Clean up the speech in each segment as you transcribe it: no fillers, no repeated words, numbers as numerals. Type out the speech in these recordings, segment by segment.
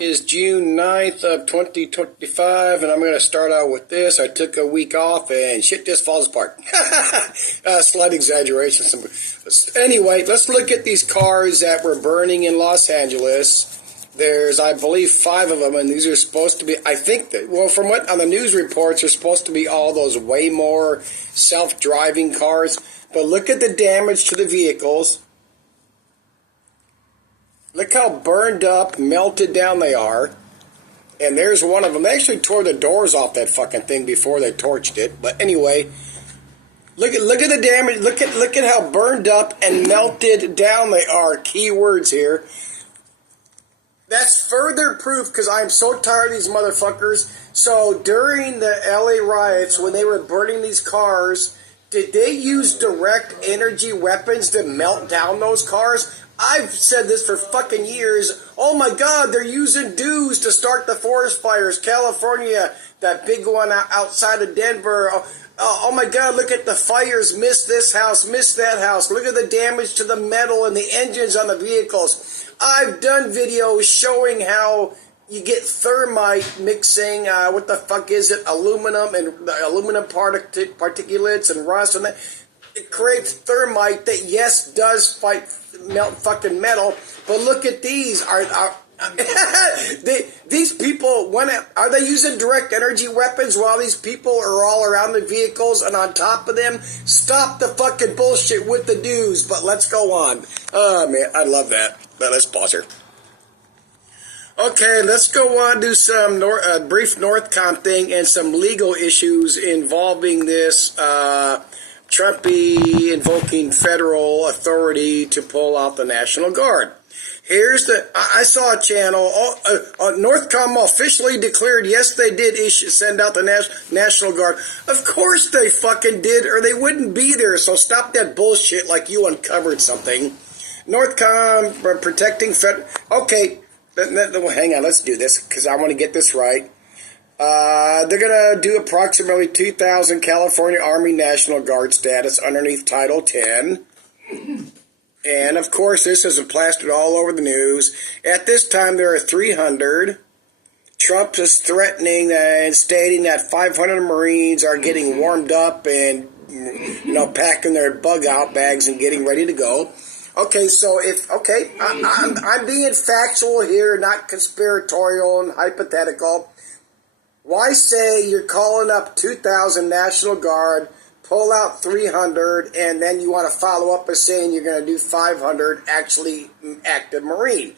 Is June 9th of 2025, and I'm going to start out with this. I took a week off, and shit just falls apart. Slight exaggeration. Anyway, let's look at these cars that were burning in Los Angeles. There's, I believe, 5 of them, and these are supposed to be, I think, that, well, from what on the news reports, they're supposed to be all those way more self-driving cars. But look at the damage to the vehicles. Look how burned up, melted down they are. And there's one of them. They actually tore the doors off that fucking thing before they torched it. But anyway, look at the damage. Look at how burned up and melted down they are. Key words here. That's further proof, because I'm so tired of these motherfuckers. So during the LA riots, when they were burning these cars, did they use direct energy weapons to melt down those cars? I've said this for fucking years. Oh my God, they're using dews to start the forest fires. California, that big one outside of Denver. Oh my God, look at the fires. Miss this house, miss that house. Look at the damage to the metal and the engines on the vehicles. I've done videos showing how you get thermite mixing, what the fuck is it, aluminum and aluminum particulates and rust and that. It creates thermite that, yes, does melt fucking metal. But look at these. These people, are they using direct energy weapons while these people are all around the vehicles and on top of them? Stop the fucking bullshit with the dues, but let's go on. Oh, man, I love that. But let's pause here. Okay, let's go on to some brief Northcom thing and some legal issues involving this Trumpy invoking federal authority to pull out the National Guard. I saw a channel, Northcom officially declared, yes, they did send out the National Guard. Of course they fucking did, or they wouldn't be there, so stop that bullshit like you uncovered something. Northcom protecting federal... Okay, hang on, let's do this, because I want to get this right. They're going to do approximately 2,000 California Army National Guard status underneath Title 10. And, of course, this is plastered all over the news. At this time, there are 300. Trump is threatening and stating that 500 Marines are getting warmed up and, packing their bug-out bags and getting ready to go. Okay, so I'm being factual here, not conspiratorial and hypothetical. Why say you're calling up 2,000 National Guard, pull out 300, and then you want to follow up by saying you're going to do 500 actually active Marine?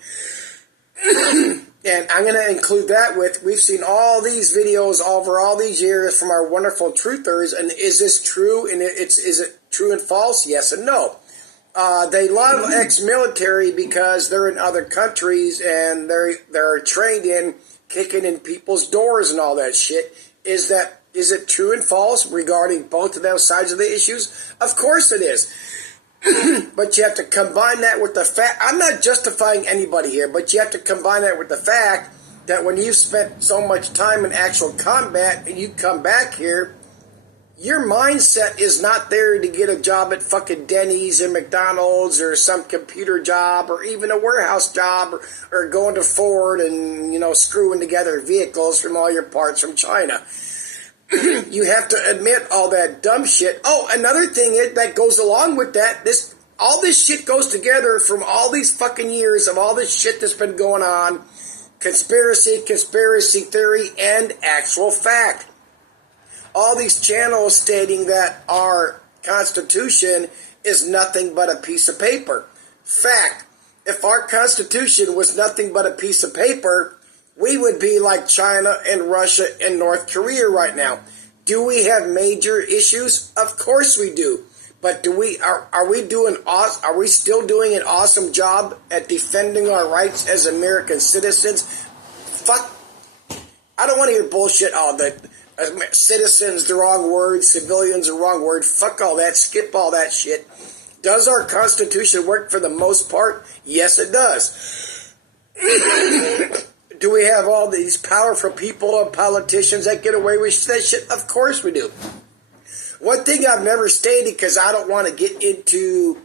And I'm going to include that with, we've seen all these videos over all these years from our wonderful truthers, and is this true? And is it true and false? Yes and no. They love ex-military because they're in other countries and they're trained in kicking in people's doors and all that shit. Is it true and false regarding both of those sides of the issues? Of course it is. But you have to combine that with the fact, I'm not justifying anybody here, but you have to combine that with the fact that when you've spent so much time in actual combat and you come back here, your mindset is not there to get a job at fucking Denny's and McDonald's or some computer job or even a warehouse job or going to Ford and, screwing together vehicles from all your parts from China. You have to admit all that dumb shit. Oh, another thing that goes along with that, all this shit goes together from all these fucking years of all this shit that's been going on. Conspiracy theory, and actual fact. All these channels stating that our Constitution is nothing but a piece of paper. Fact, if our Constitution was nothing but a piece of paper, we would be like China and Russia and North Korea right now. Do we have major issues? Of course we do. But are we still doing an awesome job at defending our rights as American citizens? Fuck. I don't want to hear bullshit all that. Citizens, the wrong word. Civilians, the wrong word. Fuck all that. Skip all that shit. Does our Constitution work for the most part? Yes, it does. Do we have all these powerful people and politicians that get away with that shit? Of course we do. One thing I've never stated, because I don't want to get into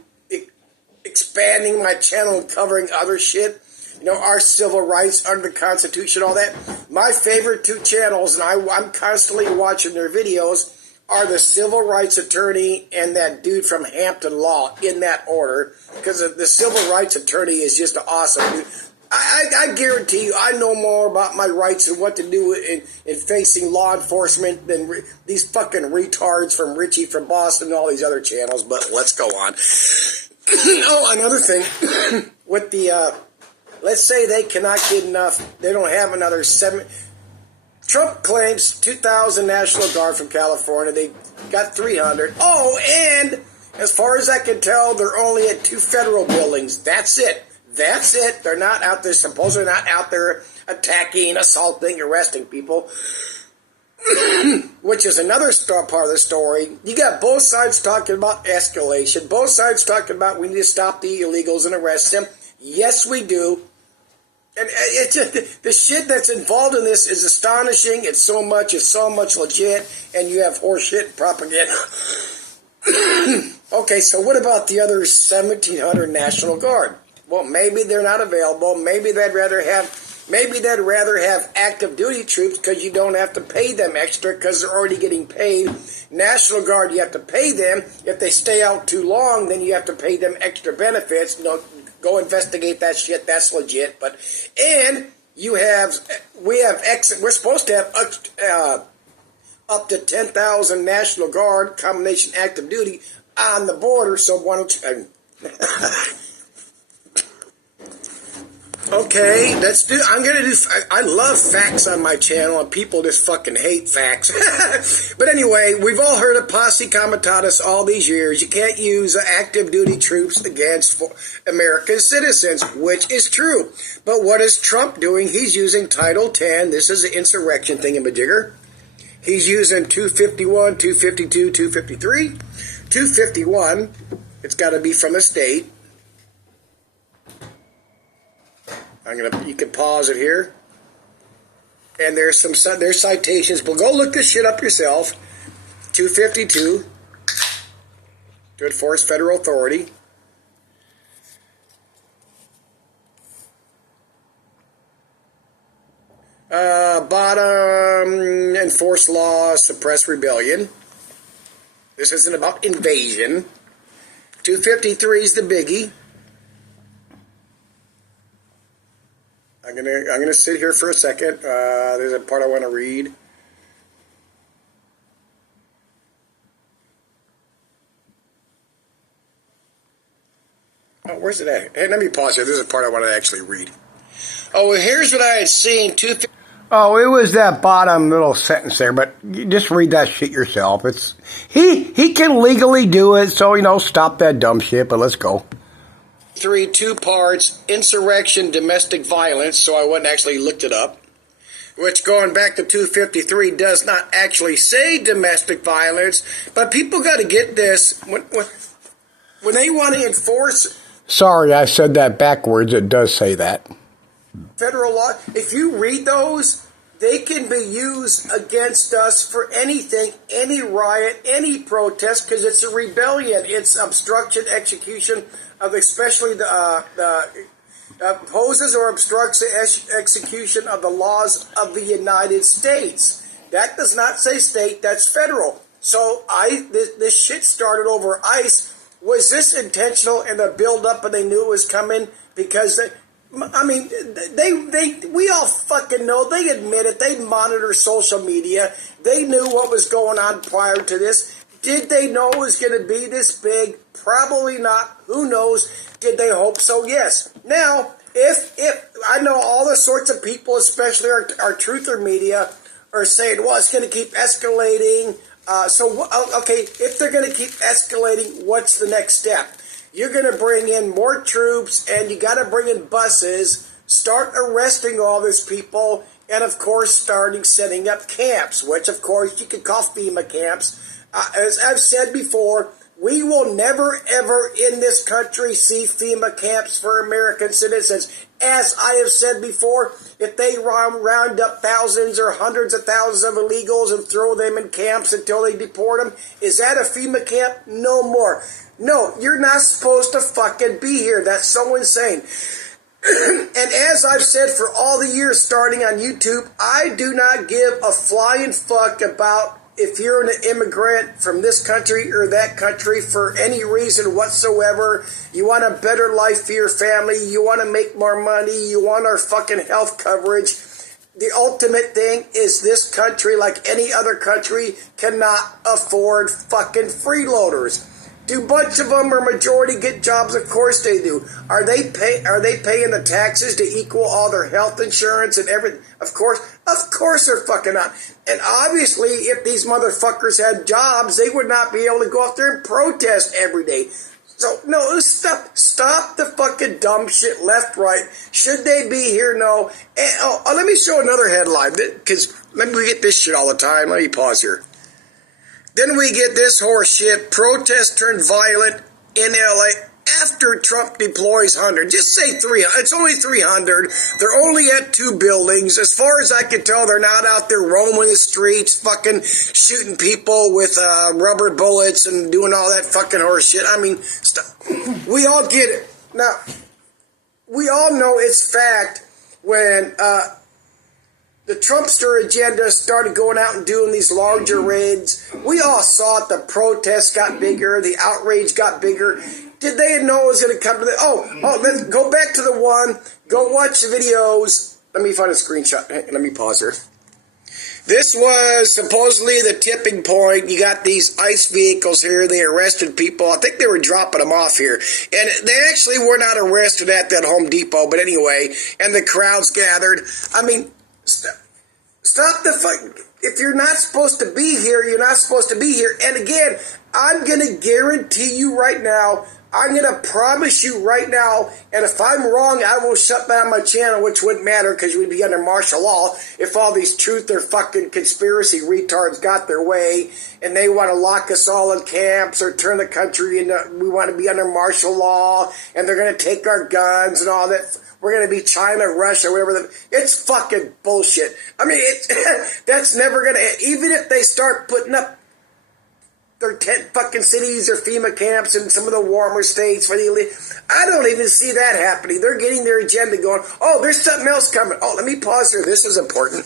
expanding my channel and covering other shit, our civil rights under the Constitution, all that. My favorite two channels, and I'm constantly watching their videos, are the civil rights attorney and that dude from Hampton Law, in that order, because the civil rights attorney is just awesome, dude. I guarantee you, I know more about my rights and what to do in facing law enforcement than these fucking retards from Richie from Boston and all these other channels, but let's go on. Oh, another thing, with the, let's say they cannot get enough, they don't have another Trump claims 2,000 National Guard from California, they got 300. Oh, and as far as I can tell, they're only at 2 federal buildings. That's it. That's it. They're not out there, supposedly not out there attacking, assaulting, arresting people. Which is another part of the story. You got both sides talking about escalation. Both sides talking about we need to stop the illegals and arrest them. Yes, we do. And it's just, the shit that's involved in this is astonishing. It's so much legit. And you have horseshit propaganda. Okay, so what about the other 1,700 National Guard? Well, maybe they're not available. Maybe they'd rather have active duty troops because you don't have to pay them extra because they're already getting paid. National Guard, you have to pay them. If they stay out too long, then you have to pay them extra benefits. Go investigate that shit. That's legit. We're supposed to have up to 10,000 National Guard combination active duty on the border. So why don't you? Okay, let's do. I love facts on my channel, and people just fucking hate facts. But anyway, we've all heard of posse comitatus all these years. You can't use active duty troops against American citizens, which is true. But what is Trump doing? He's using Title 10. This is an insurrection thingamajigger. He's using 251, 252, 253. 251, it's got to be from a state. You can pause it here. And there's citations, but go look this shit up yourself. 252 to enforce federal authority. Bottom, enforce law, suppress rebellion. This isn't about invasion. 253 is the biggie. I'm gonna sit here for a second. There's a part I want to read. Oh, where's it at? Hey, let me pause here. There's a part I want to actually read. Oh, well, here's what I had seen. Oh, it was that bottom little sentence there, but you just read that shit yourself. It's he can legally do it, so stop that dumb shit. But let's go. 2 parts, insurrection, domestic violence, so I went and actually looked it up, which going back to 253 does not actually say domestic violence, but people got to get this. When they want to enforce... Sorry, I said that backwards. It does say that. Federal law, if you read those, they can be used against us for anything, any riot, any protest, because it's a rebellion. It's obstruction, execution of especially the opposes or obstructs the execution of the laws of the United States. That does not say state, that's federal. So this shit started over ICE. Was this intentional in the build-up and they knew it was coming? Because, we all fucking know. They admit it. They monitor social media. They knew what was going on prior to this. Did they know it was going to be this big? Probably not. Who knows? Did they hope so? Yes. Now, if I know all the sorts of people, especially our truther media, are saying, well, it's going to keep escalating. Okay, if they're going to keep escalating, what's the next step? You're going to bring in more troops, and you got to bring in buses, start arresting all these people, and of course, setting up camps, which of course you could call FEMA camps. As I've said before, we will never, ever in this country see FEMA camps for American citizens. As I have said before, if they round up thousands or hundreds of thousands of illegals and throw them in camps until they deport them, is that a FEMA camp? No more. No, you're not supposed to fucking be here. That's so insane. And as I've said for all the years starting on YouTube, I do not give a flying fuck about if you're an immigrant from this country or that country for any reason whatsoever. You want a better life for your family, you want to make more money, you want our fucking health coverage. The ultimate thing is this country, like any other country, cannot afford fucking freeloaders. Do a bunch of them or majority get jobs? Of course they do. Are they paying the taxes to equal all their health insurance and everything? Of course they're fucking not. And obviously, if these motherfuckers had jobs, they would not be able to go out there and protest every day. So, no, stop the fucking dumb shit left, right. Should they be here? No. And, let me show another headline, because let me get this shit all the time. Let me pause here. Then we get this horse shit. Protest turned violent in LA after Trump deploys 100. Just say 300. It's only 300. They're only at 2 buildings. As far as I can tell, they're not out there roaming the streets, fucking shooting people with rubber bullets and doing all that fucking horse shit. I mean, we all get it. Now, we all know it's fact when the Trumpster agenda started going out and doing these larger raids. We all saw it. The protests got bigger. The outrage got bigger. Did they know it was going to come to the... Oh, let's go back to the one. Go watch the videos. Let me find a screenshot. Let me pause here. This was supposedly the tipping point. You got these ICE vehicles here. They arrested people. I think they were dropping them off here. And they actually were not arrested at that Home Depot. But anyway, and the crowds gathered. I mean... Stop the fuck. If you're not supposed to be here, you're not supposed to be here. And again, I'm going to guarantee you right now, I'm going to promise you right now, and if I'm wrong, I will shut down my channel, which wouldn't matter because we'd be under martial law if all these truth or fucking conspiracy retards got their way and they want to lock us all in camps or turn the country into, we want to be under martial law and they're going to take our guns and all that. We're going to be China, Russia, whatever. It's fucking bullshit. I mean, that's never going to... Even if they start putting up their tent fucking cities or FEMA camps in some of the warmer states for the elite, I don't even see that happening. They're getting their agenda going. Oh, there's something else coming. Oh, let me pause here. This is important.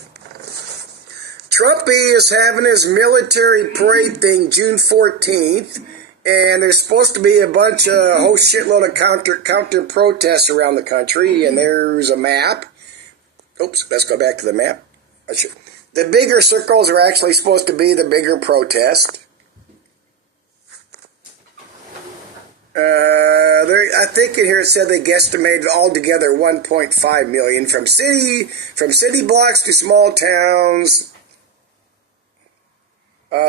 Trumpy is having his military parade thing June 14th. And there's supposed to be a bunch of whole shitload of counter protests around the country. And there's a map. Oops, let's go back to the map. The bigger circles are actually supposed to be the bigger protest. I think in here it said they guesstimated altogether 1.5 million from city blocks to small towns.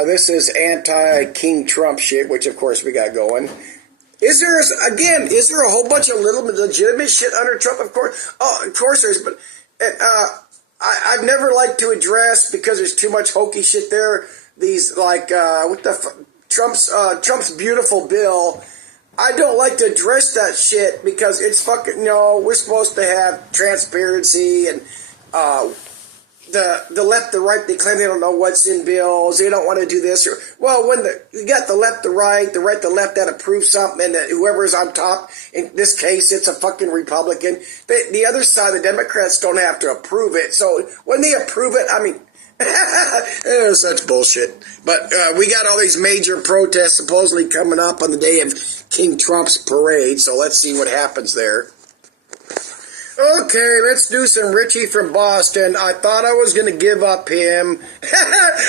This is anti-King Trump shit, which of course we got going. Is there a whole bunch of little legitimate shit under Trump? Of course there's, but I've never liked to address because there's too much hokey shit there. These Trump's beautiful bill. I don't like to address that shit because it's fucking, we're supposed to have transparency and, the left, the right, they claim they don't know what's in bills. They don't want to do this. Well, when you got the left, the right, the left that approves something, and whoever's on top, in this case, it's a fucking Republican. The other side, the Democrats, don't have to approve it. So when they approve it, I mean, it's such bullshit. But we got all these major protests supposedly coming up on the day of King Trump's parade. So let's see what happens there. Okay, let's do some Richie from Boston. I thought I was going to give up him.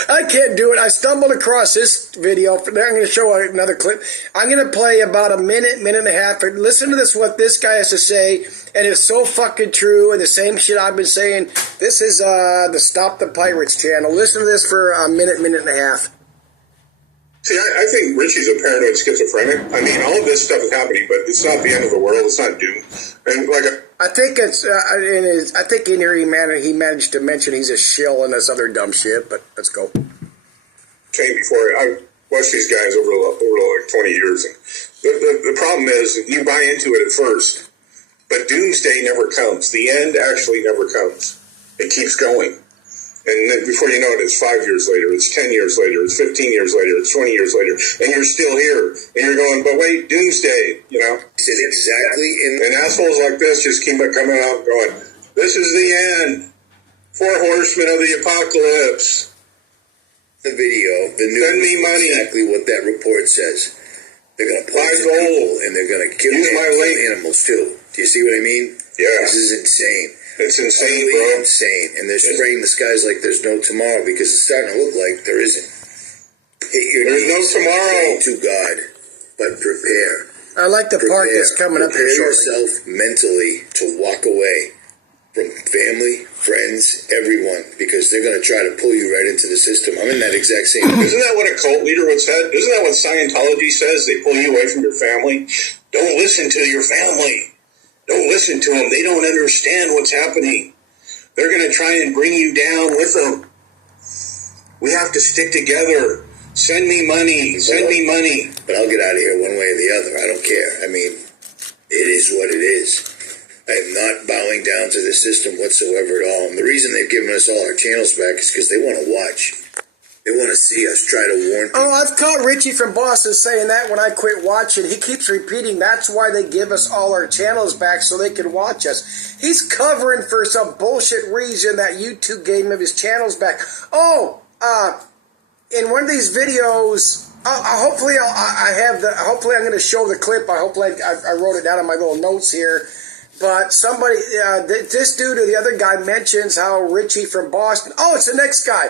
I can't do it. I stumbled across this video. I'm going to show another clip. I'm going to play about a minute and a half. Listen to this, what this guy has to say. And it's so fucking true. And the same shit I've been saying. This is the Stop the Pirates channel. Listen to this for a minute and a half. See, I think Richie's a paranoid schizophrenic. I mean, all of this stuff is happening, but it's not the end of the world. It's not doom. And I think it's. I think in here he managed to mention he's a shill and this other dumb shit. But let's go. Came before I watched these guys over like 20 years, and the problem is you buy into it at first, but doomsday never comes. The end actually never comes. It keeps going. And then before you know it, it's 5 years later, it's 10 years later, it's 15 years later, it's 20 years later, and you're still here. And you're going, but wait, doomsday, you know? Said exactly. And assholes like this just keep coming out going, this is the end. 4 horsemen of the apocalypse. The video, the news, send me money. Exactly what that report says. They're going to poison people, and they're going to kill animals too. Do you see what I mean? Yeah. This is insane. It's insane, Utterly bro. Insane. And they're spraying the skies like there's no tomorrow because it's starting to look like there isn't. There's no tomorrow. Pray to God, but prepare. I like the part that's coming up here Prepare shortly. yourself mentally to walk away from family, friends, everyone, because they're going to try to pull you right into the system. I'm in that exact same. Isn't that what a cult leader would say? Isn't that what Scientology says? They pull you away from your family. Don't listen to your family. Don't listen to them. They don't understand what's happening. They're going to try and bring you down with them. We have to stick together. Send me money. Send me money. But I'll get out of here one way or the other. I don't care. I mean, it is what it is. I am not bowing down to the system whatsoever at all. And the reason they've given us all our channels back is because they want to watch. They want to see us try to warn people. Oh, I've caught Richie from Boston saying that when I quit watching. He keeps repeating that's why they give us all our channels back so they can watch us. He's covering for some bullshit reason that YouTube gave him his channels back. Oh, in one of these videos, hopefully hopefully I'm going to show the clip. I wrote it down in my little notes here. But somebody, this dude or the other guy mentions how Richie from Boston. Oh, it's the next guy.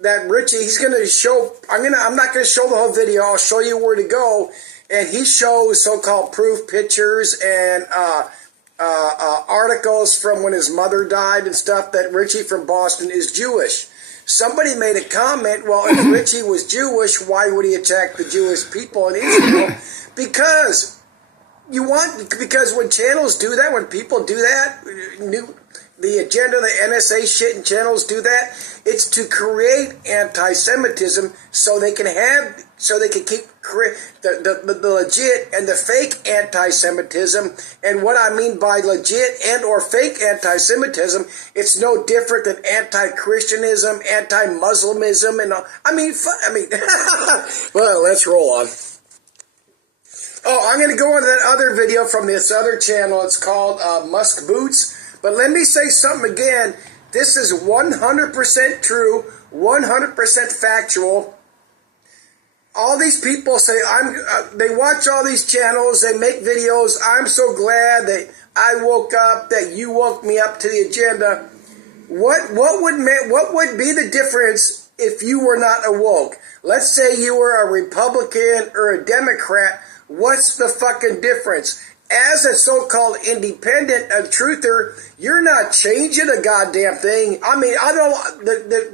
That Richie, he's going to show. I'm not going to show the whole video. I'll show you where to go. And he shows so-called proof pictures and articles from when his mother died and stuff that Richie from Boston is Jewish. Somebody made a comment. Well, if Richie was Jewish, why would he attack the Jewish people in Israel? Because when channels do that, when people do that, the agenda, the NSA shit and channels do that, it's to create anti-Semitism so they can keep the legit and the fake anti-Semitism. And what I mean by legit and or fake anti-Semitism, it's no different than anti-Christianism, anti-Muslimism, and well, let's roll on. Oh, I'm going to go on to that other video from this other channel. It's called Musk Boots. But let me say something again. This is 100% true, 100% factual. All these people say, they watch all these channels, they make videos. I'm so glad that I woke up, that you woke me up to the agenda. What would be the difference if you were not awoke? Let's say you were a Republican or a Democrat. What's the fucking difference? As a so-called independent, a truther, you're not changing a goddamn thing. I mean, I don't,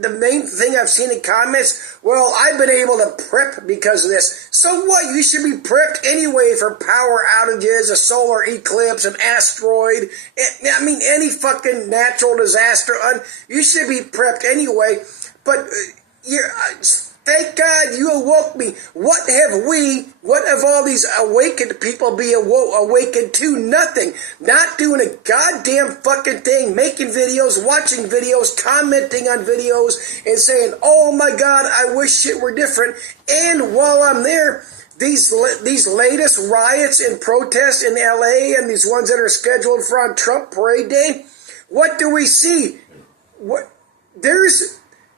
the main thing I've seen in comments, well, I've been able to prep because of this. So what? You should be prepped anyway for power outages, a solar eclipse, an asteroid. I mean, any fucking natural disaster. You should be prepped anyway. But thank God you awoke me. What have all these awakened people be awakened to? Nothing. Not doing a goddamn fucking thing, making videos, watching videos, commenting on videos, and saying, oh my God, I wish shit were different. And while I'm there, these latest riots and protests in LA and these ones that are scheduled for on Trump Parade Day, what do we see?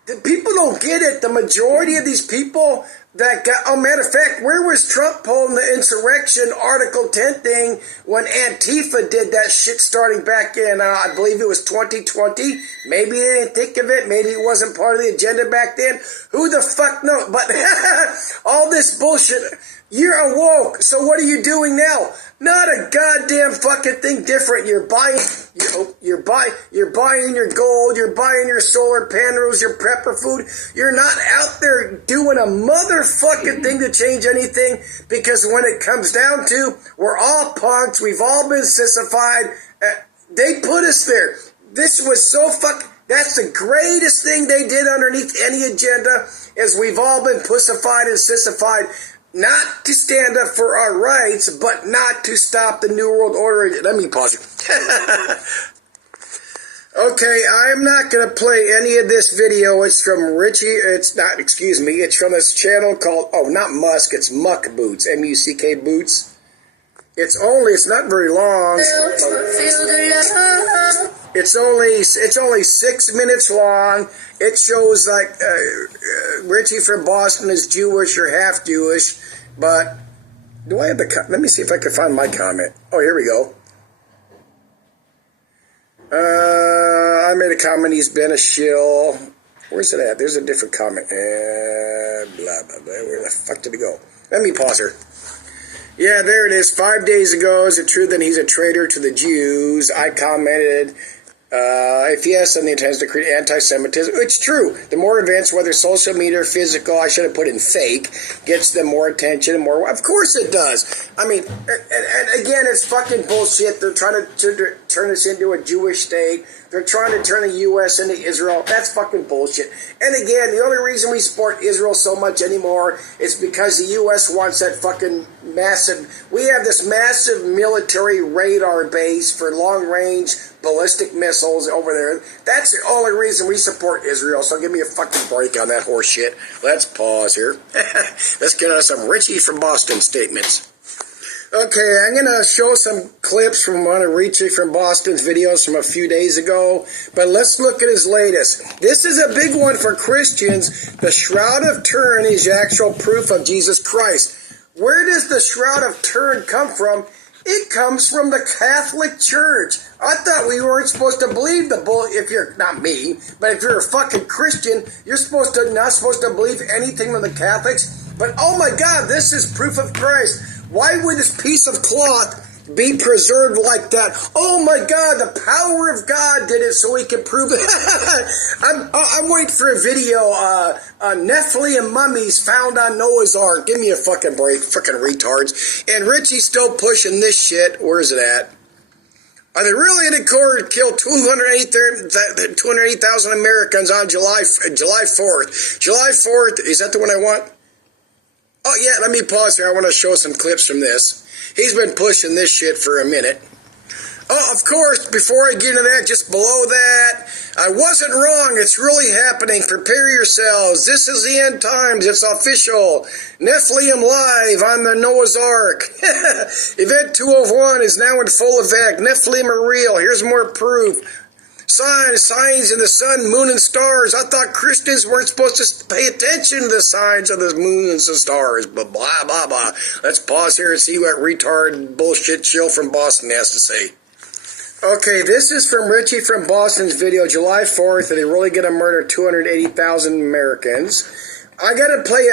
The people don't get it. The majority of these people that got, matter of fact, where was Trump pulling the Insurrection Article 10 thing when Antifa did that shit starting back in, I believe it was 2020? Maybe they didn't think of it. Maybe it wasn't part of the agenda back then. Who the fuck knows? But all this bullshit, you're awoke. So what are you doing now? Not a goddamn fucking thing different. You're buying your gold, you're buying your solar panels, your prepper food. You're not out there doing a motherfucking thing to change anything, because when it comes down to, we're all punks, we've all been sissified. They put us there. This was so that's the greatest thing they did underneath any agenda, is we've all been pussified and sissified. Not to stand up for our rights, but not to stop the New World Order. Let me pause it. Okay, I'm not going to play any of this video. It's from Richie. It's not, excuse me. It's from this channel called, oh, not Musk. It's Muck Boots. M-U-C-K Boots. It's not very long. It's only 6 minutes long. It shows like Richie from Boston is Jewish or half Jewish. But do I have the, let me see if I can find my comment. Oh, here we go. I made a comment, he's been a shill. Where's it at? There's a different comment. Blah, blah, blah. Where the fuck did it go? Let me pause her. Yeah, there it is. 5 days ago, is it true that he's a traitor to the Jews? I commented, if yes, then the intent is to create anti-Semitism. It's true. The more events, whether social media or physical, I should have put in fake, gets them more attention and more. Of course it does. I mean, and again, it's fucking bullshit. They're trying to turn us into a Jewish state. They're trying to turn the U.S. into Israel. That's fucking bullshit. And again, the only reason we support Israel so much anymore is because the U.S. wants that fucking massive. We have this massive military radar base for long-range ballistic missiles over there. That's the only reason we support Israel. So give me a fucking break on that horse shit. Let's pause here. Let's get on some Richie from Boston statements. Okay, I'm going to show some clips from one of Richie from Boston's videos from a few days ago, but let's look at his latest. This is a big one for Christians. The Shroud of Turin is actual proof of Jesus Christ. Where does the Shroud of Turin come from? It comes from the Catholic Church. I thought we weren't supposed to believe the bull. If you're, not me, but if you're a fucking Christian, you're not supposed to believe anything from the Catholics. But oh my God, this is proof of Christ. Why would this piece of cloth be preserved like that? Oh my God, the power of God did it so he could prove it. I'm waiting for a video. Nephilim mummies found on Noah's Ark. Give me a fucking break, fucking retards. And Richie's still pushing this shit. Where is it at? Are they really in accord to kill 280,000 Americans on July 4th? July 4th, is that the one I want? Oh, yeah, let me pause here. I want to show some clips from this. He's been pushing this shit for a minute. Oh, of course, before I get into that, just below that, I wasn't wrong. It's really happening. Prepare yourselves. This is the end times. It's official. Nephilim live on the Noah's Ark. Event 201 is now in full effect. Nephilim are real. Here's more proof. Signs in the sun, moon, and stars. I thought Christians weren't supposed to pay attention to the signs of the moon and the stars. But blah, blah, blah. Let's pause here and see what retard bullshit chill from Boston has to say. Okay, this is from Richie from Boston's video, July 4th, that they really going to murder 280,000 Americans. I got to play,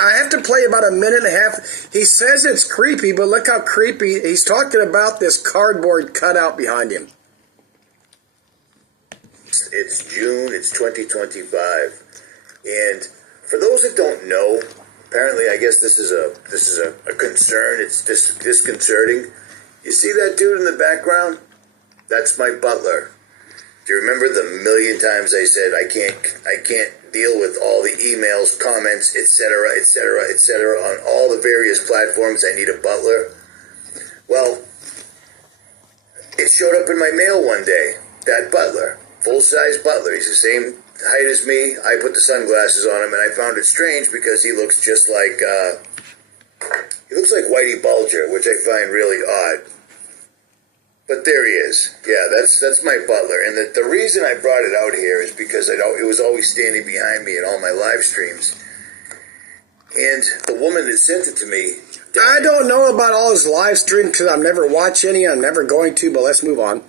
I have to play about a minute and a half. He says it's creepy, but look how creepy. He's talking about this cardboard cutout behind him. It's June, it's 2025, and for those that don't know, apparently I guess this is a concern, it's disconcerting. You see that dude in the background? That's my butler. Do you remember the million times I said I can't deal with all the emails, comments, etc., etc., etc. on all the various platforms? I need a butler. Well, it showed up in my mail one day, that butler. Full-size butler. He's the same height as me. I put the sunglasses on him, and I found it strange because he looks just like, he looks like Whitey Bulger, which I find really odd. But there he is. Yeah, that's my butler. And the reason I brought it out here is because it was always standing behind me in all my live streams. And the woman that sent it to me... I don't know about all his live streams because I've never watched any. I'm never going to, but let's move on.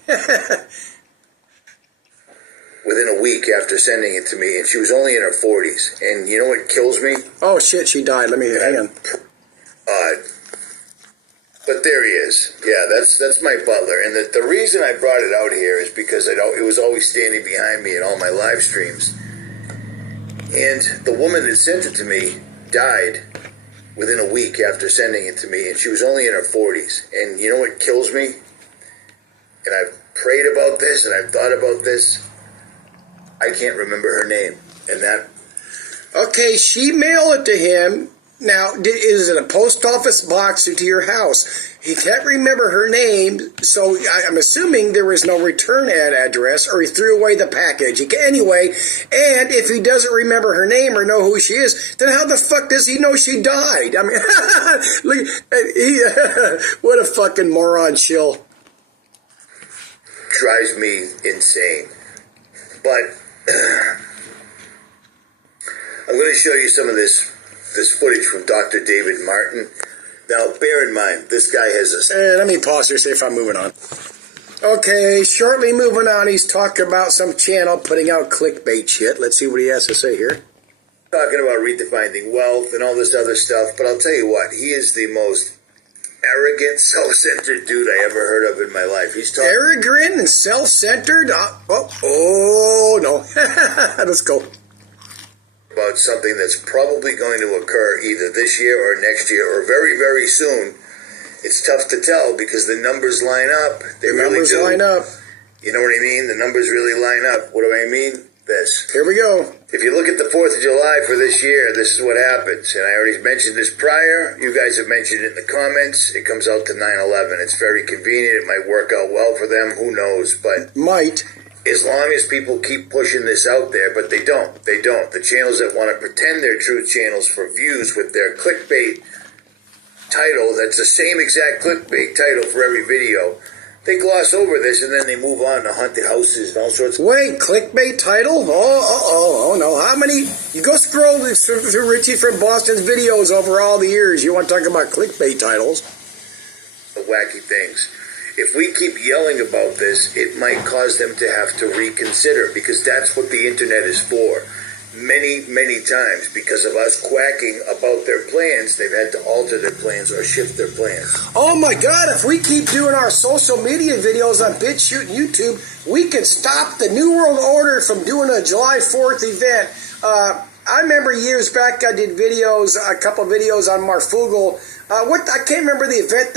Within a week after sending it to me, and she was only in her 40s. And you know what kills me? Oh, shit, she died. Let me, hang on. But there he is. Yeah, that's my butler. And the reason I brought it out here is because it was always standing behind me in all my live streams. And the woman that sent it to me died within a week after sending it to me, and she was only in her 40s. And you know what kills me? And I've prayed about this, and I've thought about this. I can't remember her name, and that... Okay, she mailed it to him. Now, is it a post office box to your house? He can't remember her name, so I'm assuming there was no return address, or he threw away the package. Anyway, and if he doesn't remember her name or know who she is, then how the fuck does he know she died? I mean, what a fucking moron shill. Drives me insane. But I'm going to show you some of this footage from Dr. David Martin. Now, bear in mind, this guy has a... let me pause here, see if I'm moving on. Okay, shortly moving on, he's talking about some channel putting out clickbait shit. Let's see what he has to say here. Talking about redefining wealth and all this other stuff, but I'll tell you what, he is the most arrogant, self-centered dude I ever heard of in my life. He's talking... Arrogant and self-centered? Oh no. Let's go. About something that's probably going to occur either this year or next year or very, very soon. It's tough to tell because the numbers line up. They really do. Line up. You know what I mean? The numbers really line up. What do I mean? This. Here we go. If you look at the 4th of July for this year, this is what happens. And I already mentioned this prior. You guys have mentioned it in the comments. It comes out to 9/11. It's very convenient. It might work out well for them. Who knows? But might. As long as people keep pushing this out there, but they don't. They don't. The channels that want to pretend they're truth channels for views with their clickbait title, that's the same exact clickbait title for every video, they gloss over this and then they move on to haunted houses and all sorts of... Wait, clickbait title? Oh no. How many... You go scroll through Richie from Boston's videos over all the years. You want to talk about clickbait titles? Wacky things. If we keep yelling about this, it might cause them to have to reconsider because that's what the internet is for. Many, many times, because of us quacking about their plans, they've had to alter their plans or shift their plans. Oh my God, if we keep doing our social media videos on BitChute and YouTube, we can stop the New World Order from doing a July 4th event. I remember years back I did videos, a couple videos on Marfugal. I can't remember the event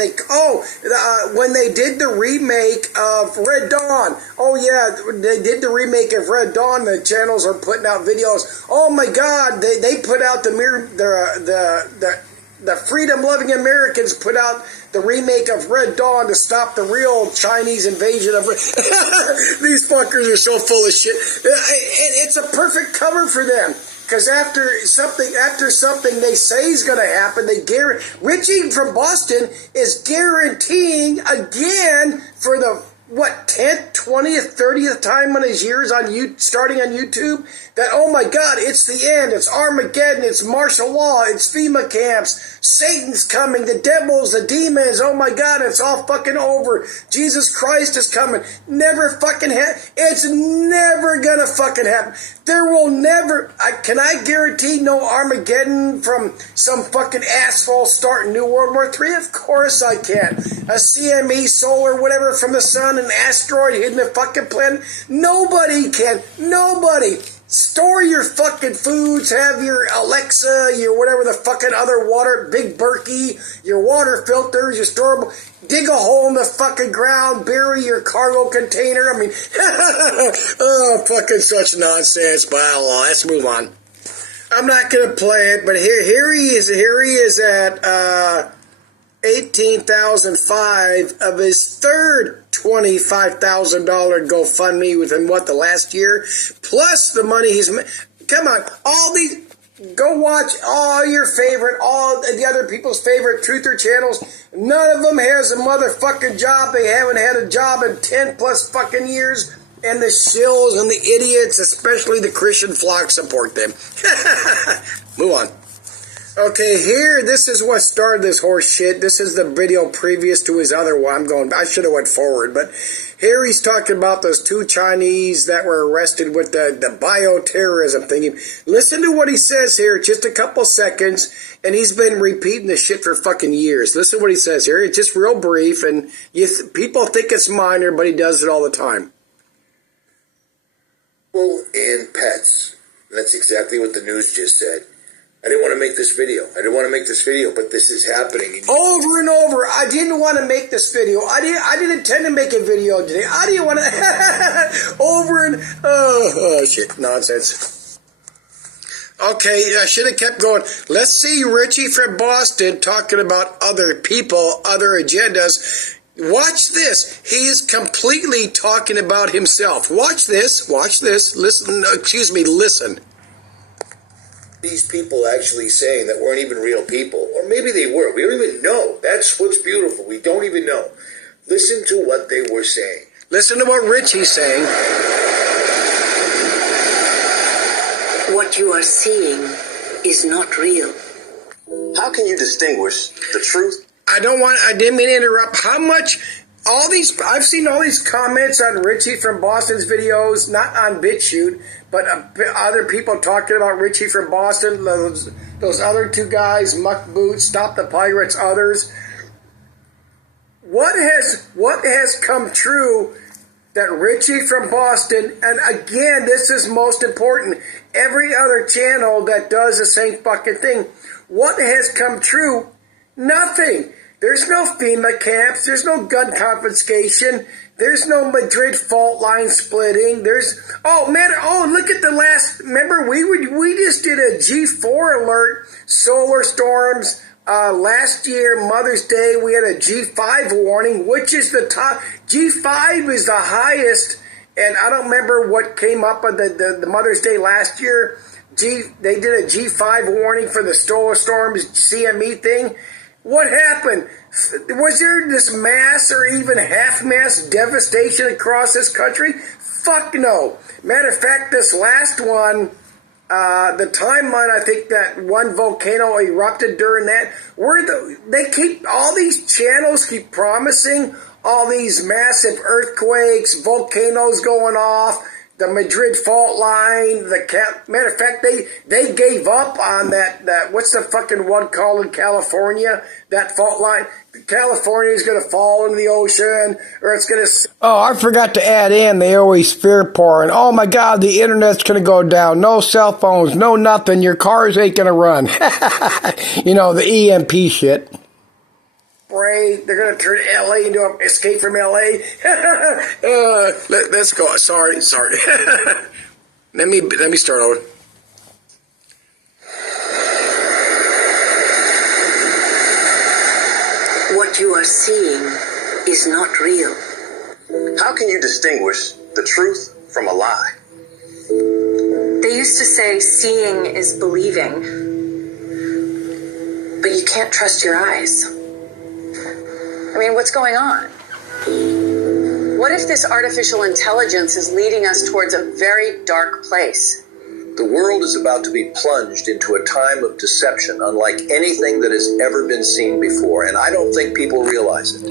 when they did the remake of Red Dawn. Oh yeah, they did the remake of Red Dawn. The channels are putting out videos. Oh my God, they put out the freedom-loving Americans put out the remake of Red Dawn to stop the real Chinese invasion of... These fuckers are so full of shit. It's a perfect cover for them. Because after something they say is going to happen, Richie from Boston is guaranteeing again for the 10th, 20th, 30th time in his years starting on YouTube, that, oh my God, it's the end, it's Armageddon, it's martial law, it's FEMA camps, Satan's coming, the devils, the demons, oh my God, it's all fucking over, Jesus Christ is coming, never fucking it's never gonna fucking happen. There will never, can I guarantee no Armageddon from some fucking asshole starting New World War III? Of course I can. A CME solar, whatever, from the sun, an asteroid hitting the fucking planet. Nobody can. Nobody. Store your fucking foods, have your Alexa, your whatever the fucking other water, Big Berkey, your water filters, your storable. Dig a hole in the fucking ground, bury your cargo container. I mean, oh, fucking such nonsense. But let's move on. I'm not going to play it, but here he is at 18,005 of his third $25,000 GoFundMe within the last year, plus the money he's made. Come on, all these. Go watch all your favorite, all the other people's favorite truther channels. None of them has a motherfucking job. They haven't had a job in 10 plus fucking years. And the shills and the idiots, especially the Christian flock, support them. Move on. Okay, this is what started this horse shit. This is the video previous to his other one. I should have went forward, but here he's talking about those 2 Chinese that were arrested with the bioterrorism thing. Listen to what he says here, just a couple seconds, and he's been repeating this shit for fucking years. Listen to what he says here. It's just real brief, and people think it's minor, but he does it all the time. People and pets. That's exactly what the news just said. I didn't want to make this video. But this is happening. Over and over. I didn't want to make this video. I didn't intend to make a video today. I didn't want to... Over and... Oh, shit. Nonsense. Okay, I should have kept going. Let's see Richie from Boston talking about other people, other agendas. Watch this. He is completely talking about himself. Watch this. Watch this. Listen. Listen. These people actually saying that weren't even real people, or maybe they were. We don't even know. That's what's beautiful. We don't even know. Listen to what they were saying. Listen to what Richie's saying. What you are seeing is not real. How can you distinguish the truth? I didn't mean to interrupt. I've seen all these comments on Richie from Boston's videos, not on BitChute, but other people talking about Richie from Boston, those other two guys, Muck Boots, Stop the Pirates, others. What has come true that Richie from Boston, and again, this is most important, every other channel that does the same fucking thing, what has come true? Nothing. There's no FEMA camps. There's no gun confiscation. There's no Madrid fault line splitting. Look at the last, remember, we just did a G4 alert, solar storms. Last year, Mother's Day, we had a G5 warning, which is the top. G5 is the highest, and I don't remember what came up with the Mother's Day last year. They did a G5 warning for the solar storms CME thing. What happened? Was there this mass or even half-mass devastation across this country? Fuck no. Matter of fact, this last one, the timeline, I think that one volcano erupted during that. All these channels keep promising all these massive earthquakes, volcanoes going off, the Madrid fault line. Matter of fact, they gave up on that. What's the fucking one called in California? That fault line. California is going to fall into the ocean, or it's going to. Oh, I forgot to add in. They always fear porn. Oh my God, the internet's going to go down. No cell phones, no nothing. Your cars ain't going to run. The EMP shit. They're going to turn LA into an Escape from LA. Let's go. Sorry. Let me start over. What you are seeing is not real. How can you distinguish the truth from a lie? They used to say seeing is believing, but you can't trust your eyes. I mean, what's going on? What if this artificial intelligence is leading us towards a very dark place? The world is about to be plunged into a time of deception unlike anything that has ever been seen before, and I don't think people realize it.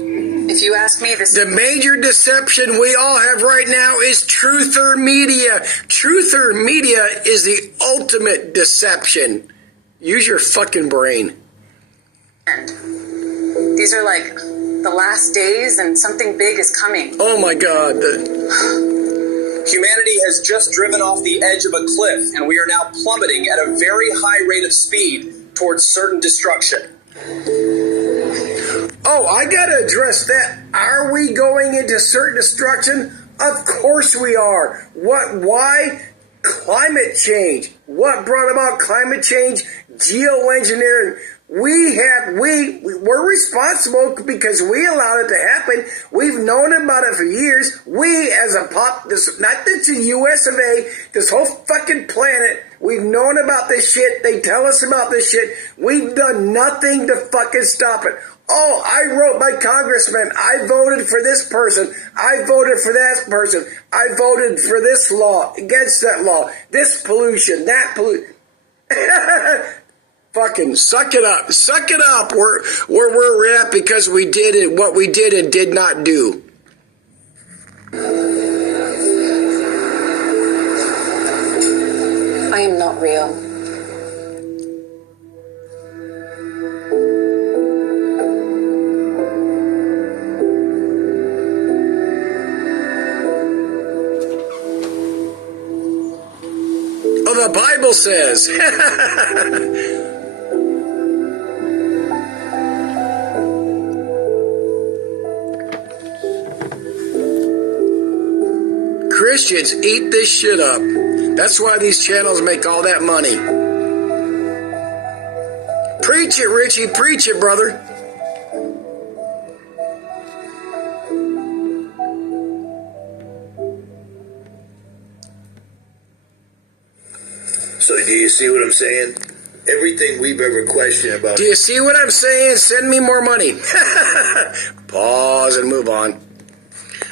If you ask me, the major deception we all have right now is truther media. Truther media is the ultimate deception. Use your fucking brain. These are like the last days and something big is coming. Oh my God. Humanity has just driven off the edge of a cliff, and we are now plummeting at a very high rate of speed towards certain destruction. Oh, I gotta address that. Are we going into certain destruction? Of course we are. Why? Climate change. What brought about climate change? Geoengineering. We're responsible because we allowed it to happen. We've known about it for years. We as a not just the US of A, this whole fucking planet, we've known about this shit. They tell us about this shit. We've done nothing to fucking stop it. Oh, I wrote my congressman. I voted for this person. I voted for that person. I voted for this law, against that law, this pollution, that pollution. Fucking suck it up. Suck it up. Where we're at because we did it, what we did and did not do. I am not real. Oh, the Bible says. Christians, eat this shit up. That's why these channels make all that money. Preach it, Richie. Preach it, brother. So do you see what I'm saying? Everything we've ever questioned about... Do you see what I'm saying? Send me more money. Pause and move on.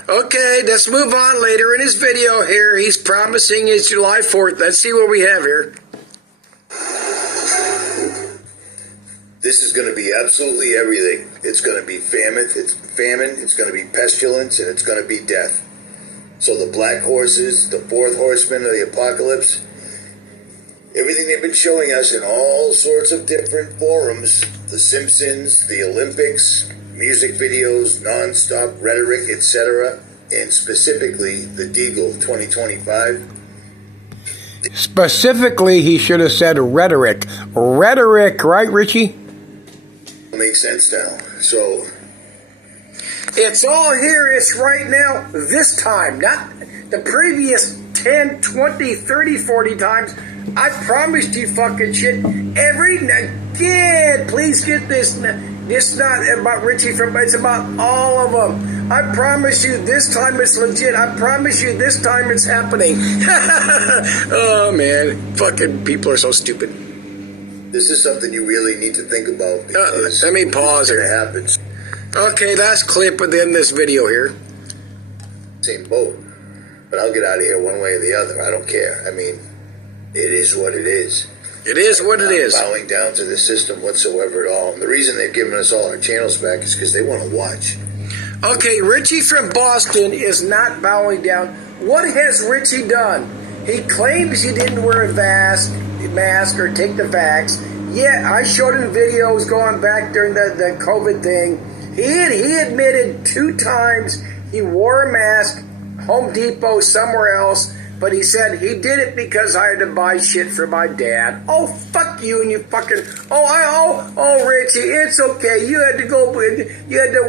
Okay, let's move on. Later in his video here, he's promising it's July 4th. Let's see what we have here. This is going to be absolutely everything. It's going to be famine, it's going to be pestilence, and it's going to be death. So the black horses, the fourth horseman of the apocalypse, everything they've been showing us in all sorts of different forums, The Simpsons, the Olympics, music videos, non-stop rhetoric, etc., and specifically the Deagle 2025. Specifically, he should have said rhetoric. Rhetoric, right, Richie? Makes sense now. So it's all here. It's right now, this time, not the previous 10, 20, 30, 40 times. I promised you fucking shit. Again, please get this. It's not about Richie from, it's about all of them. I promise you this time it's legit. I promise you this time it's happening. Oh man, fucking people are so stupid. this is something you really need to think about. Because let me pause here. It happens. Okay, last clip within this video here. Same boat. But I'll get out of here one way or the other. I don't care. I mean, it is what it is. It is what it is. I'm not bowing down to the system whatsoever at all. And the reason they've given us all our channels back is because they want to watch. Okay, Richie from Boston is not bowing down. What has Richie done? He claims he didn't wear a mask or take the vax. Yeah, I showed him videos going back during the COVID thing. He admitted 2 times he wore a mask, Home Depot, somewhere else, but he said he did it because I had to buy shit for my dad. Oh, fuck you and you fucking... Oh, Richie, it's okay. You had to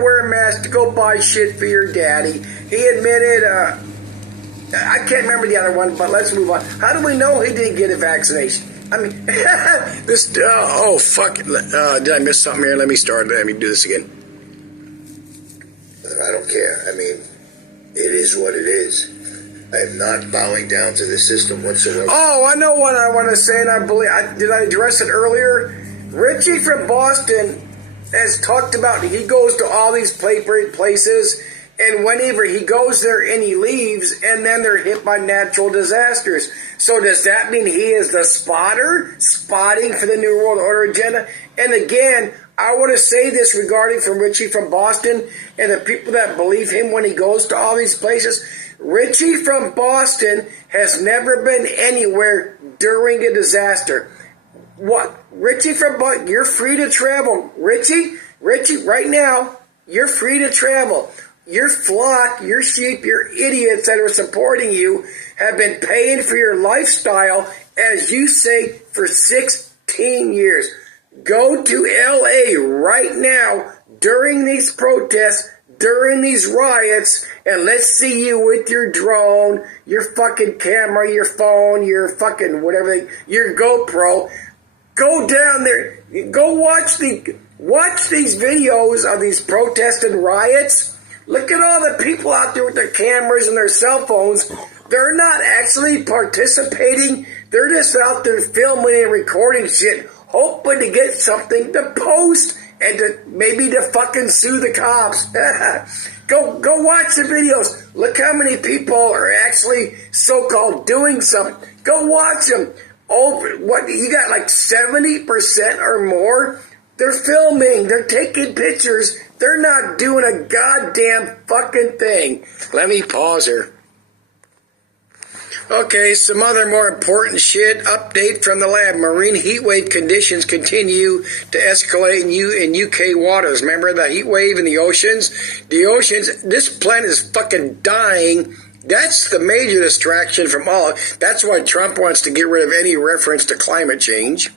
wear a mask to go buy shit for your daddy. He admitted, I can't remember the other one, but let's move on. How do we know he didn't get a vaccination? I mean, this... oh, fuck. Did I miss something here? Let me do this again. I don't care. I mean, it is what it is. I am not bowing down to the system whatsoever. Oh, I know what I want to say, and I believe... did I address it earlier? Richie from Boston has talked about he goes to all these places, and whenever he goes there and he leaves, and then they're hit by natural disasters. So does that mean he is the spotter, spotting for the New World Order agenda? And again, I want to say this regarding from Richie from Boston and the people that believe him when he goes to all these places. Richie from Boston has never been anywhere during a disaster. What? Richie from Boston, you're free to travel. Richie, right now, you're free to travel. Your flock, your sheep, your idiots that are supporting you have been paying for your lifestyle, as you say, for 16 years. Go to LA right now during these protests, during these riots, and let's see you with your drone, your fucking camera, your phone, your fucking whatever, your GoPro. Go down there. Go watch these videos of these protests and riots. Look at all the people out there with their cameras and their cell phones. They're not actually participating. They're just out there filming and recording shit, hoping to get something to post and to maybe to fucking sue the cops. Go watch the videos. Look how many people are actually so-called doing something. Go watch them. What you got, like 70% or more? They're filming. They're taking pictures. They're not doing a goddamn fucking thing. Let me pause here. Okay, some other more important shit. Update from the lab. Marine heat wave conditions continue to escalate in UK waters. Remember the heat wave in the oceans? The oceans, this planet is fucking dying. That's the major distraction from all. That's why Trump wants to get rid of any reference to climate change.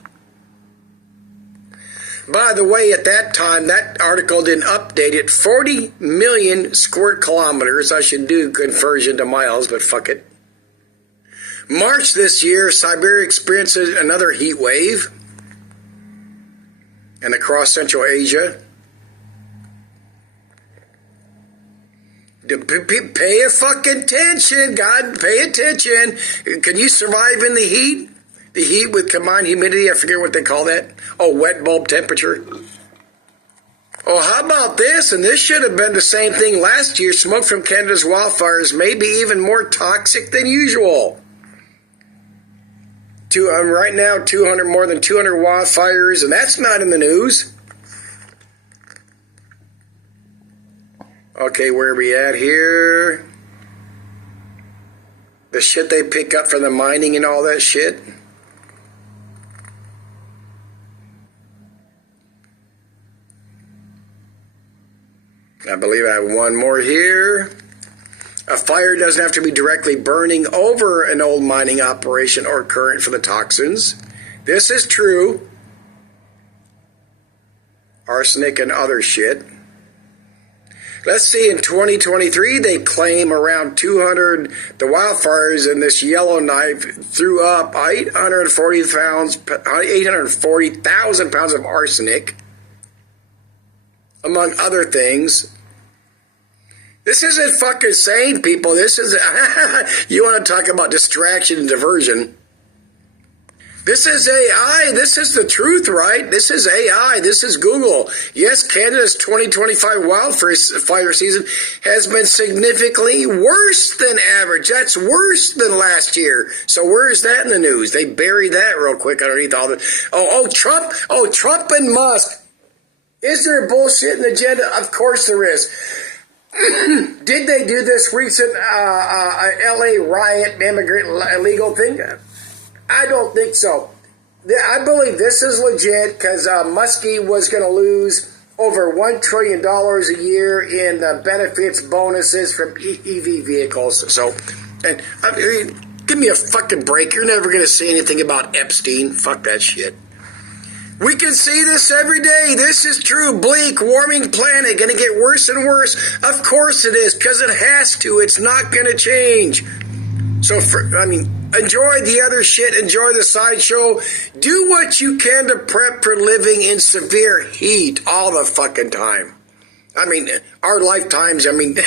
By the way, at that time, that article didn't update it. 40 million square kilometers. I should do conversion to miles, but fuck it. March this year, Siberia experiences another heat wave. and across Central Asia. Pay a fucking attention, God, pay attention. Can you survive in the heat? The heat with combined humidity, I forget what they call that. Oh, wet bulb temperature. Oh, how about this? And this should have been the same thing last year. Smoke from Canada's wildfires may be even more toxic than usual. Right now, more than 200 wildfires, and that's not in the news. Okay, where are we at here? The shit they pick up from the mining and all that shit. I believe I have one more here. A fire doesn't have to be directly burning over an old mining operation or current for the toxins. This is true. Arsenic and other shit. Let's see, in 2023, they claim around 200, the wildfires in this Yellowknife threw up 840,000 pounds of arsenic, among other things. This isn't fucking sane, people. This is, you want to talk about distraction and diversion. This is AI. This is the truth, right? This is AI. This is Google. Yes, Canada's 2025 wildfire season has been significantly worse than average. That's worse than last year. So where is that in the news? They buried that real quick underneath all the... Trump. Oh, Trump and Musk. Is there a bullshit agenda? Of course there is. Did they do this recent LA riot immigrant illegal thing? I don't think so. I believe this is legit because Muskie was going to lose over $1 trillion a year in benefits, bonuses from EV vehicles. So, and I mean, give me a fucking break. You're never going to say anything about Epstein. Fuck that shit. We can see this every day. This is true. Bleak, warming planet, going to get worse and worse. Of course it is, because it has to. It's not going to change. So, enjoy the other shit. Enjoy the sideshow. Do what you can to prep for living in severe heat all the fucking time. Our lifetimes, amazing.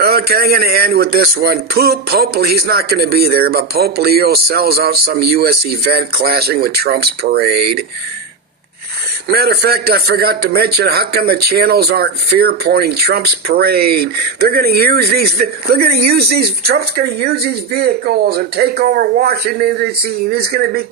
Okay, I'm going to end with this one. Pope, he's not going to be there, but Pope Leo sells out some U.S. event clashing with Trump's parade. Matter of fact, I forgot to mention, how come the channels aren't fear-pointing Trump's parade? They're going to use these, Trump's going to use these vehicles and take over Washington, D.C. It's going to be,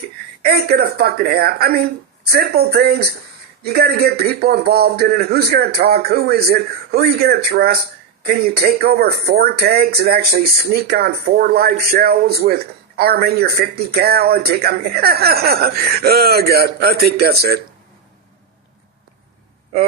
ain't going to fucking happen. Simple things. You got to get people involved in it. Who's going to talk? Who is it? Who are you going to trust? Can you take over 4 tanks and actually sneak on 4 live shells with arming your 50 cal and take... oh, God, I think that's it.